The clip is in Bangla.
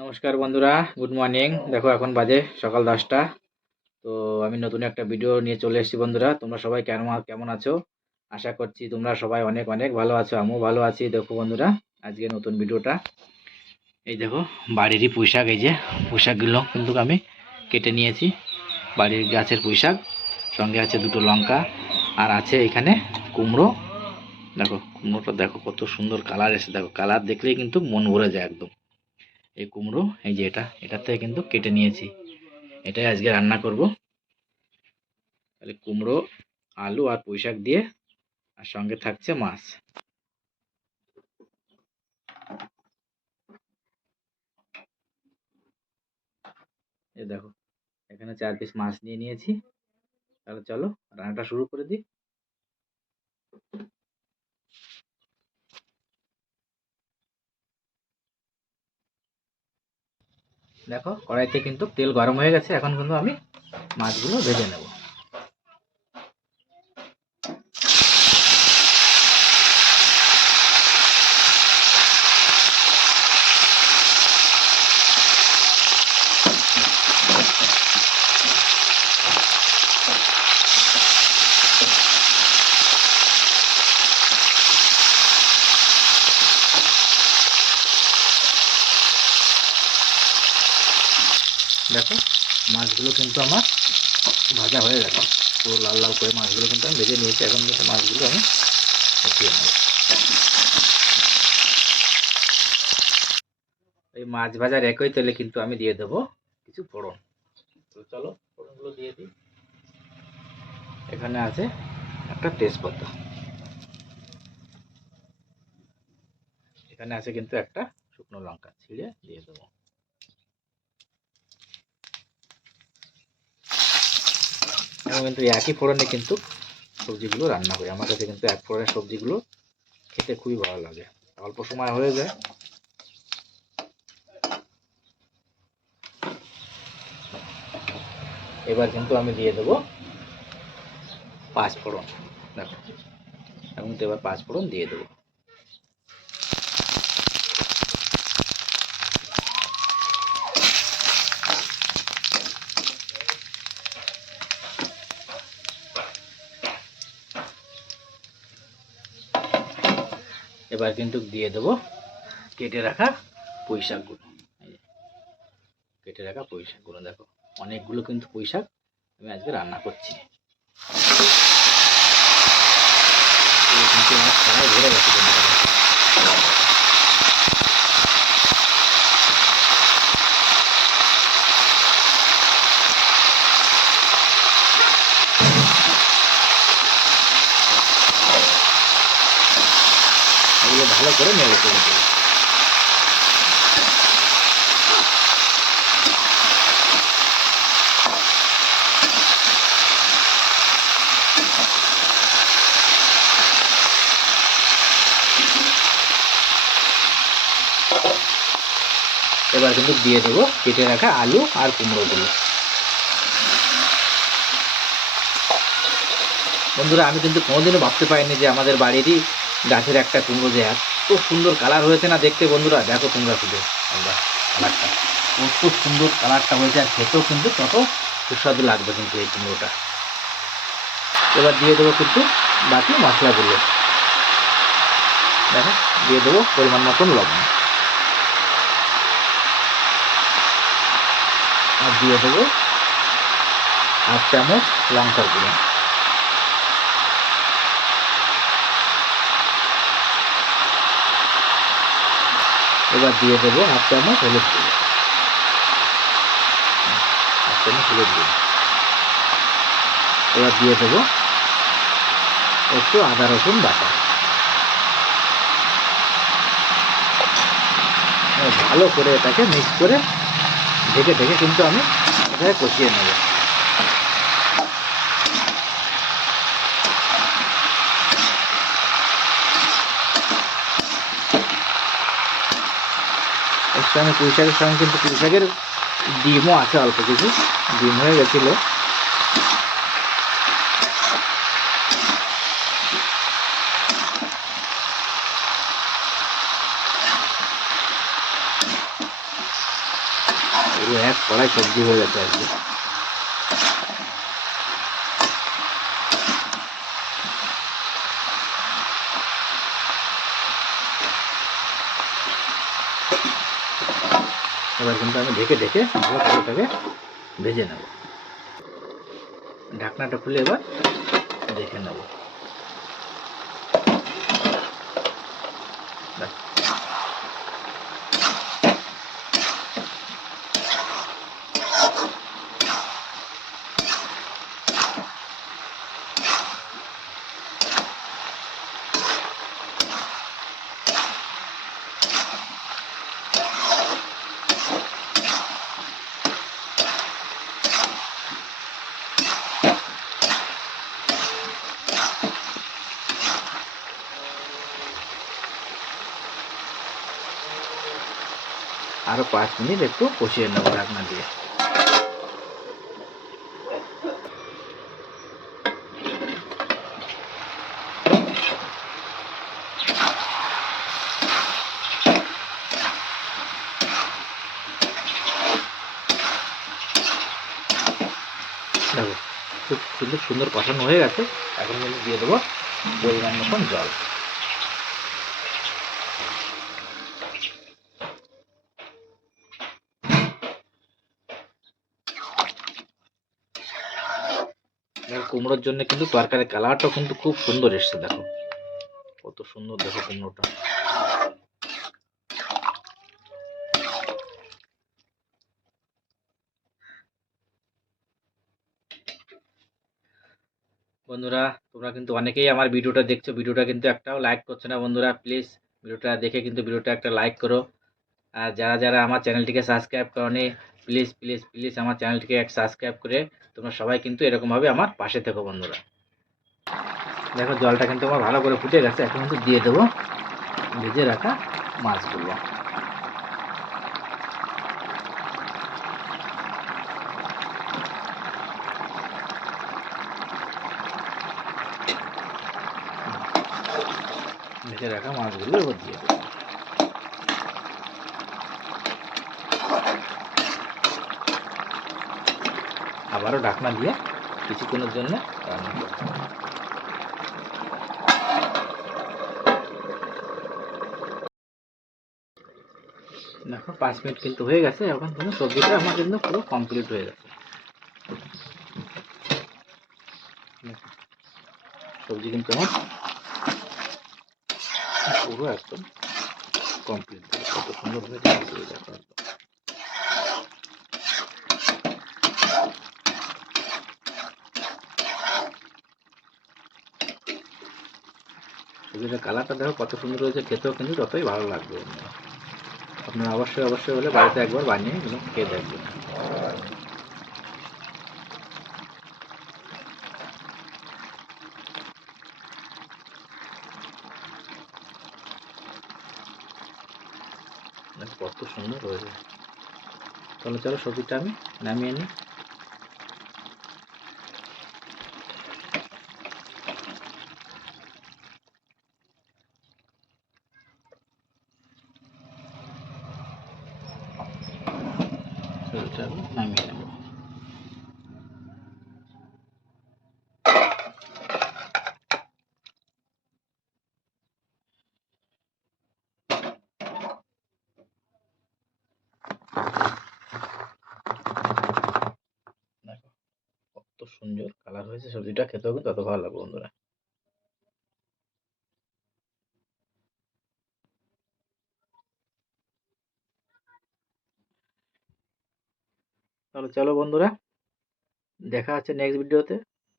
নমস্কার বন্ধুরা, গুড মর্নিং। দেখো এখন বাজে সকাল 10টা। তো আমি নতুন একটা ভিডিও নিয়ে চলে এসেছি বন্ধুরা। তোমরা সবাই কেমন আছো? আশা করছি তোমরা সবাই অনেক অনেক ভালো আছো, আমিও ভালো আছি। দেখো বন্ধুরা, আজকে নতুন ভিডিওটা এই দেখো, বাড়িরই পুঁইশাক। এই যে পুঁইশাকগুলো কিন্তু আমি কেটে নিয়েছি, বাড়ির গাছের পুঁইশাক। সঙ্গে আছে দুটো লঙ্কা, আর আছে এখানে কুমড়ো। দেখো কুমড়োটা, দেখো কত সুন্দর কালার এসে, দেখো কালার দেখলেই কিন্তু মন ভরে যায় একদম। এই কুমড়ো, এই যে এটার থেকে কিন্তু কেটে নিয়েছি, এটাই আজকে রান্না করব। তাহলে কুমড়ো, আলু আর পুঁইশাক দিয়ে, আর সঙ্গে থাকছে মাছ। এই দেখো, এখানে 4 পিস মাছ নিয়ে নিয়েছি। তাহলে চলো রান্নাটা শুরু করে দিই। দেখো কড়াইতে কিন্তু তেল গরম হয়ে গেছে, এখন কিন্তু আমি মাছগুলো ভেজে নেব। দেখো মাছগুলো কিন্তু আমার ভাজা হয়ে গেছে, পুরো লাল লাল করে মাছগুলো কিন্তু আমি ভেজে নিয়েছি। এখন কিন্তু মাছগুলো আমি উঠিয়ে নেব। এই মাছ ভাজার একই তেলে কিন্তু আমি দিয়ে দেবো কিছু ফোড়ন। তো চলো ফোড়নগুলো দিয়ে দিই। এখানে আছে একটা তেজপাতা, এখানে আছে কিন্তু একটা শুকনো লঙ্কা ছিঁড়ে দিয়ে দেবো। এবং কিন্তু একই ফোড়নে কিন্তু সবজিগুলো রান্না করি। আমার কাছে কিন্তু এক ফোড়নের সবজিগুলো খেতে খুবই ভালো লাগে, অল্প সময় হয়ে যায়। এবার কিন্তু আমি দিয়ে দেবো 5 ফোড়ন। দেখো এবং তো এবার 5 ফোড়ন দিয়ে দেবো। এবার কিন্তু দিয়ে দেবো কেটে রাখা পুঁইশাকগুলো। কেটে রাখা পুঁইশাকগুলো, দেখো অনেকগুলো কিন্তু পুঁইশাক আমি আজকে রান্না করছি। কিন্তু আমার কড়াই ভরে গেছে বন্ধুরা। এগুলো ভালো করে নেড়ে চেড়ে দেবো। এবার কিন্তু দিয়ে দেবো কেটে রাখা আলু আর কুমড়োগুলো। বন্ধুরা, আমি কিন্তু কোনোদিনও ভাবতে পারিনি যে আমাদের বাড়িরই গাছের একটা কুমড়ো যে এত সুন্দর কালার হয়েছে না দেখতে। বন্ধুরা দেখো তোমরা শুধু কালারটা, কত সুন্দর কালারটা হয়েছে, আর খেতেও কিন্তু তত সুস্বাদু লাগবে কিন্তু এই কুমড়োটা। এবার দিয়ে দেবো কিন্তু বাকি মশলাগুলো। দেখো দিয়ে দেবো পরিমাণ মতন লবণ, আর দিয়ে দেবো 1/2 চামচ লঙ্কার গুঁড়ো। এবার দিয়ে দেবো 1/2 চামচ হলুদ গুঁড়ো, 1/2 চামচ হলুদ গুঁড়ো। এবার দিয়ে দেবো একটু আদা রসুন বাটা। ভালো করে এটাকে মিক্স করে ঢেকে ঢেকে কিন্তু আমি এটাকে কষিয়ে নেব। একটু আমি পুঁইশাকের সঙ্গে কিন্তু পুঁইশাকের ডিমও আছে, অল্প কিছু ডিম হয়ে গেছিলো। পুরো এক কড়াই সবজি হয়ে গেছে আজকে। এবার কিন্তু আমি ঢেকে ঢেকে ভালো করে ওটাকে ভেজে নেব। ঢাকনাটা খুলে এবার দেখে নেব। আরো 5 মিনিট একটু কষিয়ে নেব ঢাকনা দিয়ে। দেখো খুব সুন্দর কষানো হয়ে গেছে। এখন কিন্তু দিয়ে দেবো পরিমাণ মতন জল। কুমড়োর জন্য কিন্তু তরকারির কালারটা কিন্তু খুব সুন্দর এসছে। দেখো কত সুন্দর, দেখো কুমড়োটা। বন্ধুরা তোমরা কিন্তু অনেকেই আমার ভিডিওটা দেখছো, ভিডিওটা কিন্তু একটাও লাইক করছো না। বন্ধুরা প্লিজ ভিডিওটা দেখে কিন্তু ভিডিওটা একটা লাইক করো। আর যারা যারা আমার চ্যানেলটিকে সাবস্ক্রাইব করনি, প্লিজ প্লিজ প্লিজ আমার চ্যানেলটিকে এক সাবস্ক্রাইব করে তোমরা সবাই কিন্তু এরকমভাবে আমার পাশে থেকো বন্ধুরা। দেখো জলটা কিন্তু আমার ভালো করে ফুটে গেছে। এখন কিন্তু দিয়ে দেবো ভেজে রাখা মাছগুলো। ভেজে রাখা মাছগুলো এবার দিয়ে দেবো। আবারও ঢাকনা দিয়ে কিছুক্ষণের জন্য রান্না করবো। দেখো 5 মিনিট কিন্তু হয়ে গেছে। এখন কিন্তু সবজিটা আমার কিন্তু পুরো কমপ্লিট হয়ে গেছে। সবজি কিন্তু আমার পুরো একদম কমপ্লিট। কত সুন্দর হয়ে গেছে দেখো। সবজিটার কালারটা দেখো কত সুন্দর হয়েছে, খেতেও কিন্তু ততই ভালো লাগবে। আপনারা অবশ্যই অবশ্যই হলে বাড়িতে একবার বানিয়ে কিন্তু খেয়ে দেখবেন। কত সুন্দর হয়েছে। চলো চলো সবজিটা আমি নামিয়ে নিই। সবজিটা আমি নামিয়ে নেব। দেখো কত সুন্দর কালার হয়েছে সবজিটা, খেতেও কিন্তু তত ভালো লাগবে বন্ধুরা। তাহলে চলো বন্ধুরা, দেখা হচ্ছে নেক্সট ভিডিওতে।